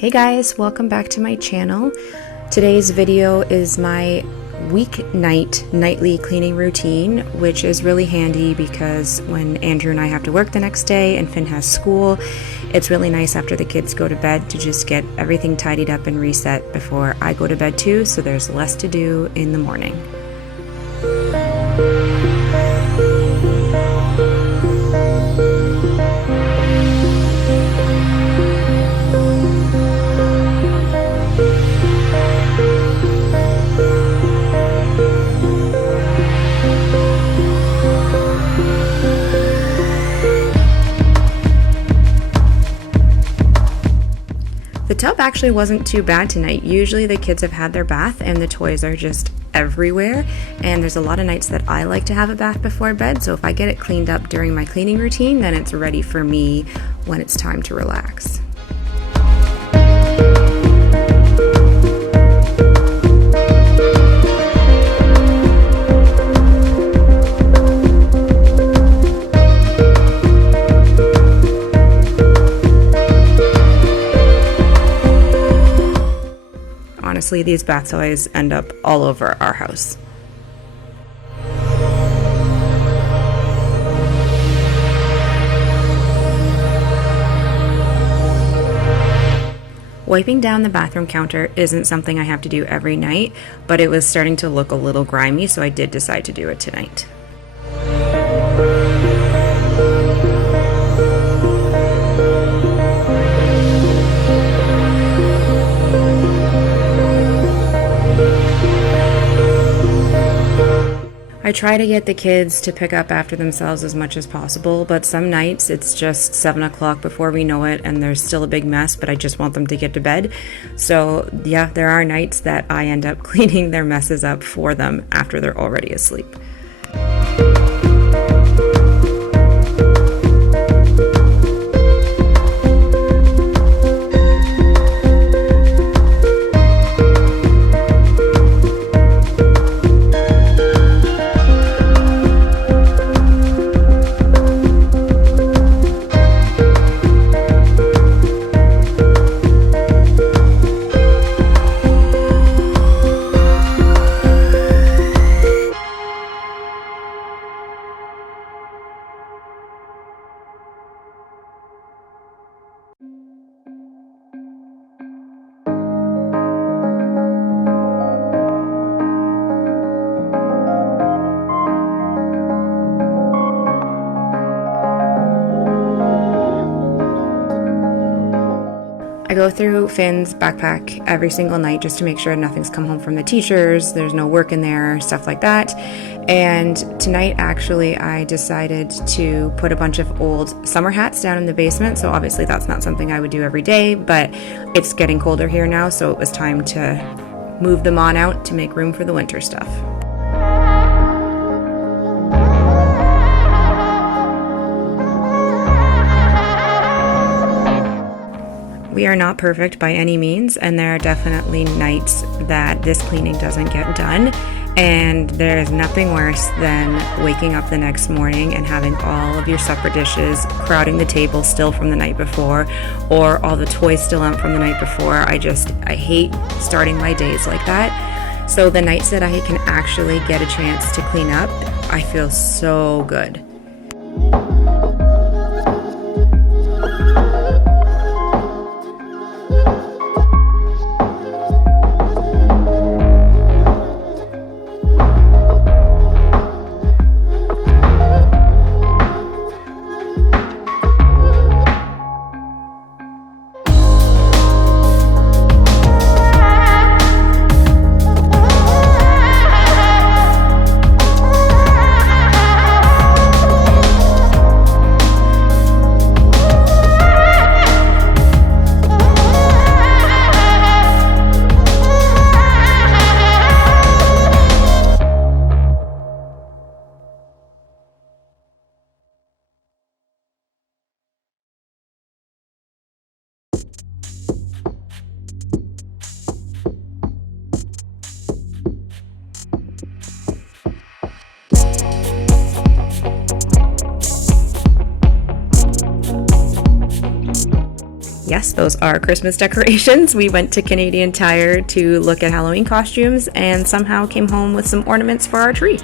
Hey guys, welcome back to my channel. Today's video is my nightly cleaning routine, which is really handy because when Andrew and I have to work the next day and Finn has school, it's really nice after the kids go to bed to just get everything tidied up and reset before I go to bed too, so there's less to do in the morning. The tub actually wasn't too bad tonight. Usually the kids have had their bath and the toys are just everywhere, and there's a lot of nights that I like to have a bath before bed, so if I get it cleaned up during my cleaning routine, then it's ready for me when it's time to relax. Honestly, these bath toys end up all over our house. Wiping down the bathroom counter isn't something I have to do every night, but it was starting to look a little grimy, so I did decide to do it tonight. I try to get the kids to pick up after themselves as much as possible, but some nights it's just 7 o'clock before we know it and there's still a big mess, but I just want them to get to bed. So yeah, there are nights that I end up cleaning their messes up for them after they're already asleep. I go through Finn's backpack every single night just to make sure nothing's come home from the teachers, there's no work in there, stuff like that. And tonight, actually, I decided to put a bunch of old summer hats down in the basement. So obviously that's not something I would do every day, but it's getting colder here now, so it was time to move them on out to make room for the winter stuff. We are not perfect by any means, and there are definitely nights that this cleaning doesn't get done, and there is nothing worse than waking up the next morning and having all of your supper dishes crowding the table still from the night before, or all the toys still out from the night before. I hate starting my days like that. So the nights that I can actually get a chance to clean up, I feel so good. Yes, those are Christmas decorations. We went to Canadian Tire to look at Halloween costumes and somehow came home with some ornaments for our tree.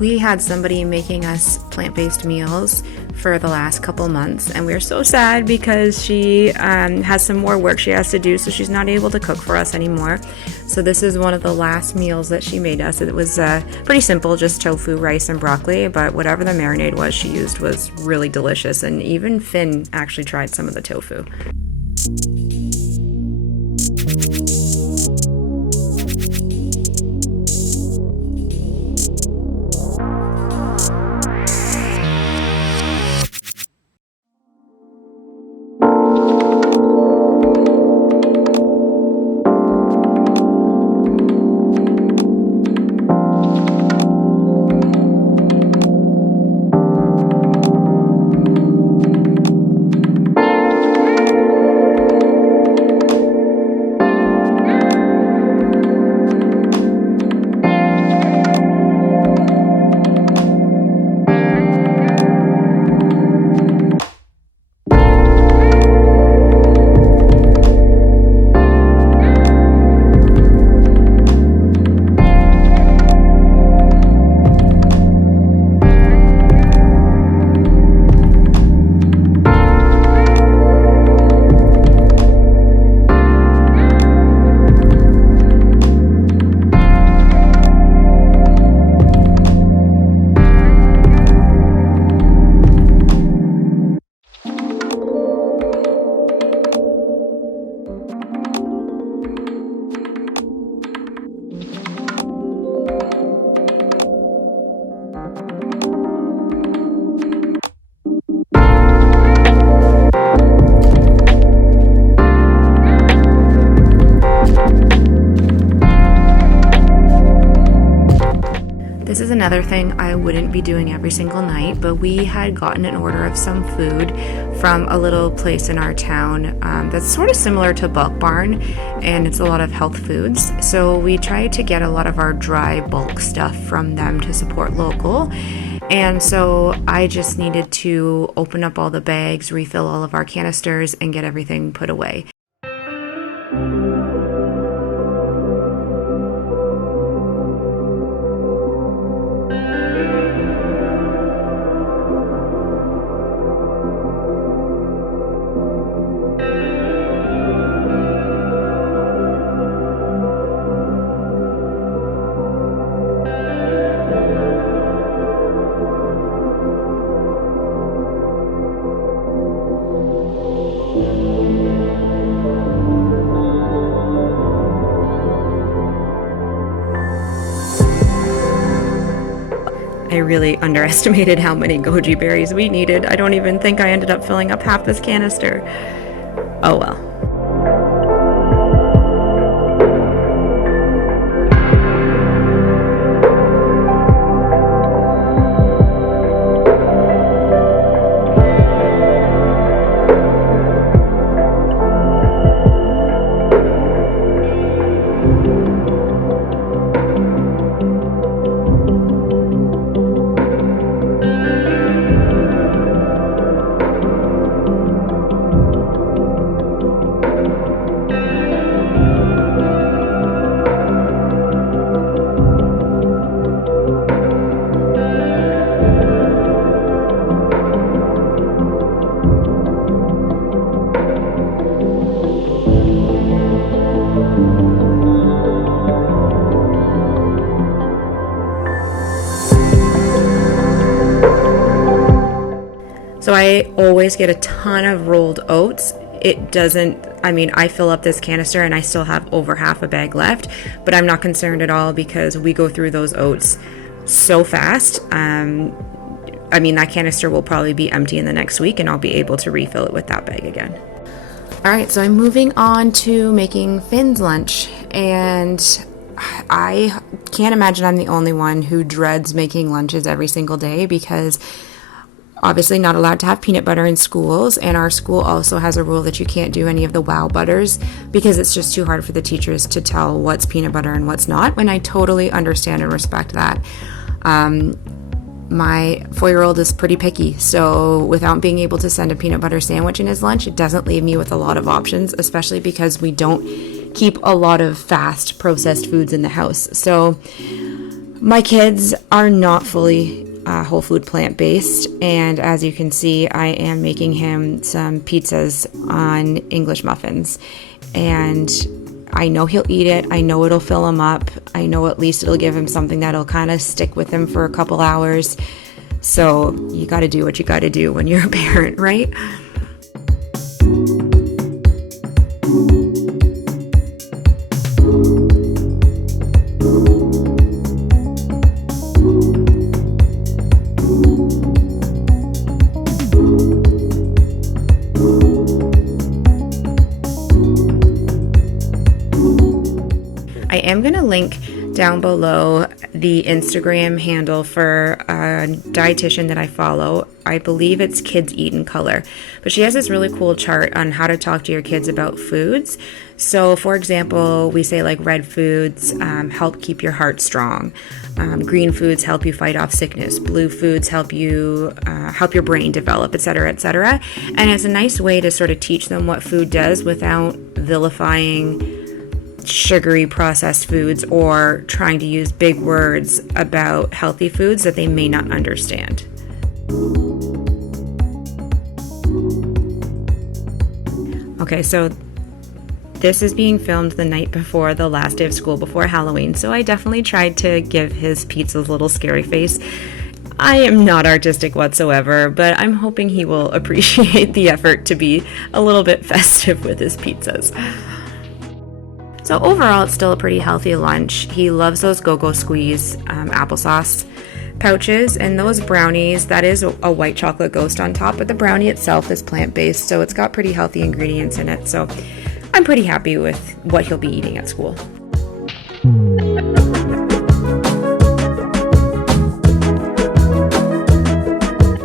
We had somebody making us plant-based meals for the last couple months, and we're so sad because she has some more work she has to do, so she's not able to cook for us anymore. So this is one of the last meals that she made us. It was pretty simple, just tofu, rice, and broccoli, but whatever the marinade was she used was really delicious, and even Finn actually tried some of the tofu. another thing I wouldn't be doing every single night, but we had gotten an order of some food from a little place in our town that's sort of similar to Bulk Barn, and it's a lot of health foods. So we tried to get a lot of our dry bulk stuff from them to support local. And so I just needed to open up all the bags, refill all of our canisters, and get everything put away. I really underestimated how many goji berries we needed. I don't even think I ended up filling up half this canister. Oh well. So I always get a ton of rolled oats. I fill up this canister and I still have over half a bag left, but I'm not concerned at all because we go through those oats so fast. That canister will probably be empty in the next week and I'll be able to refill it with that bag again. All right, so I'm moving on to making Finn's lunch, and I can't imagine I'm the only one who dreads making lunches every single day because obviously not allowed to have peanut butter in schools, and our school also has a rule that you can't do any of the wow butters because it's just too hard for the teachers to tell what's peanut butter and what's not, and I totally understand and respect that. My 4-year-old is pretty picky, so without being able to send a peanut butter sandwich in his lunch, it doesn't leave me with a lot of options, especially because we don't keep a lot of fast processed foods in the house. So my kids are not fully whole food plant-based, and as you can see, I am making him some pizzas on English muffins, and I know he'll eat it. I know it'll fill him up. I know at least it'll give him something that'll kind of stick with him for a couple hours. So you got to do what you got to do when you're a parent, right? I am going to link down below the Instagram handle for a dietitian that I follow. I believe it's Kids Eat in Color, but she has this really cool chart on how to talk to your kids about foods. So for example, we say like red foods help keep your heart strong. Green foods help you fight off sickness. Blue foods help you help your brain develop, etc., etc. And it's a nice way to sort of teach them what food does without vilifying sugary processed foods or trying to use big words about healthy foods that they may not understand. Okay, so this is being filmed the night before the last day of school before Halloween, so I definitely tried to give his pizzas a little scary face. I am not artistic whatsoever, but I'm hoping he will appreciate the effort to be a little bit festive with his pizzas. So overall, it's still a pretty healthy lunch. He loves those Go-Go Squeeze applesauce pouches, and those brownies, that is a white chocolate ghost on top, but the brownie itself is plant-based, so it's got pretty healthy ingredients in it. So I'm pretty happy with what he'll be eating at school.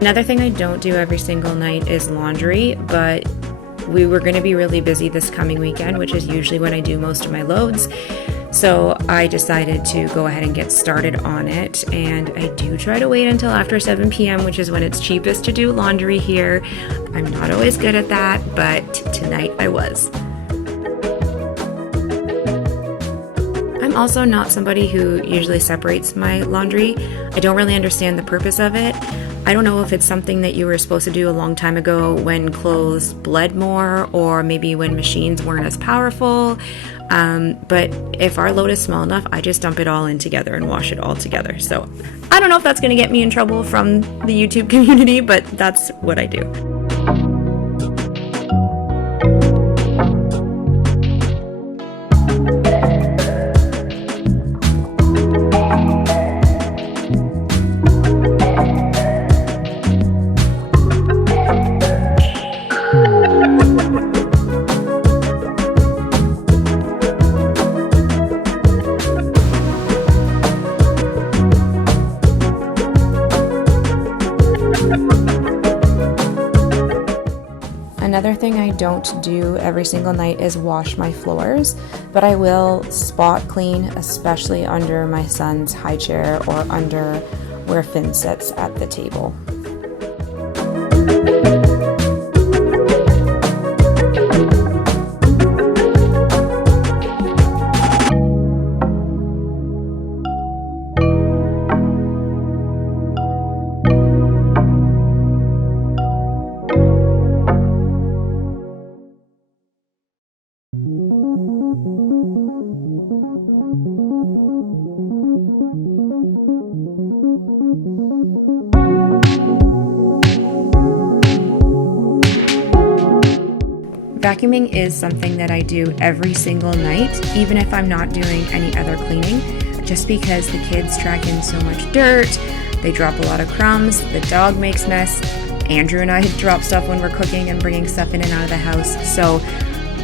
Another thing I don't do every single night is laundry, but we were going to be really busy this coming weekend, which is usually when I do most of my loads. So I decided to go ahead and get started on it, and I do try to wait until after 7 p.m., which is when it's cheapest to do laundry here. I'm not always good at that, but tonight I was. I'm also not somebody who usually separates my laundry. I don't really understand the purpose of it. I don't know if it's something that you were supposed to do a long time ago when clothes bled more, or maybe when machines weren't as powerful. But if our load is small enough, I just dump it all in together and wash it all together. So I don't know if that's going to get me in trouble from the YouTube community, but that's what I do. Another thing I don't do every single night is wash my floors, but I will spot clean, especially under my son's high chair or under where Finn sits at the table. Vacuuming is something that I do every single night, even if I'm not doing any other cleaning, just because the kids track in so much dirt, they drop a lot of crumbs, the dog makes mess, Andrew and I drop stuff when we're cooking and bringing stuff in and out of the house, so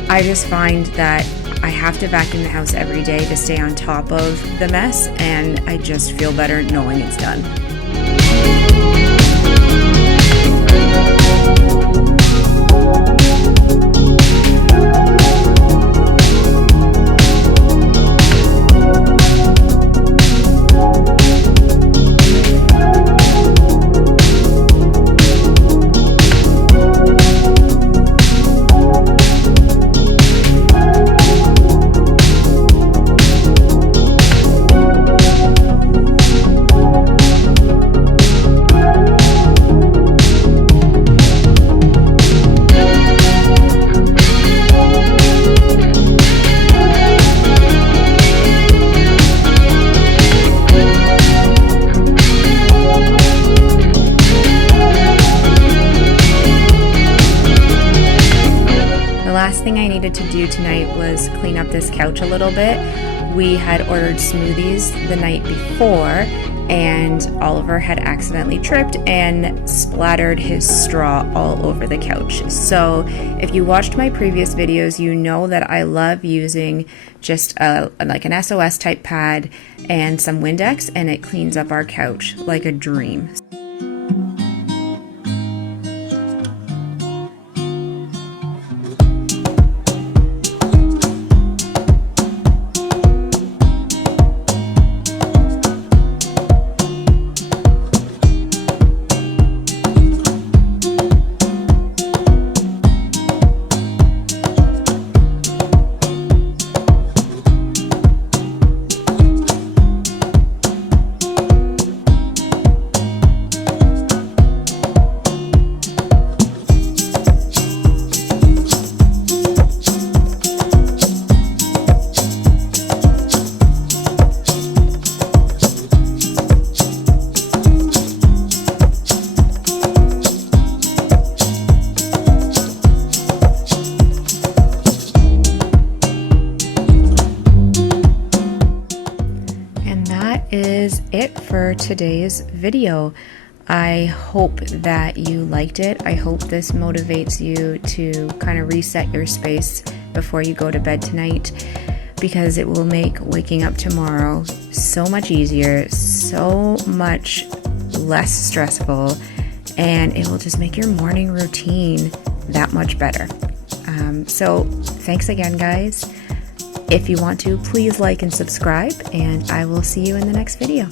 I just find that I have to vacuum the house every day to stay on top of the mess, and I just feel better knowing it's done. Last thing I needed to do tonight was clean up this couch a little bit. We had ordered smoothies the night before, and Oliver had accidentally tripped and splattered his straw all over the couch. So if you watched my previous videos, you know that I love using just like an SOS type pad and some Windex, and it cleans up our couch like a dream. Is it for today's video. I hope that you liked it. I hope this motivates you to kind of reset your space before you go to bed tonight, because it will make waking up tomorrow so much easier, so much less stressful, and it will just make your morning routine that much better. So thanks again, guys. If you want to, please like and subscribe, and I will see you in the next video.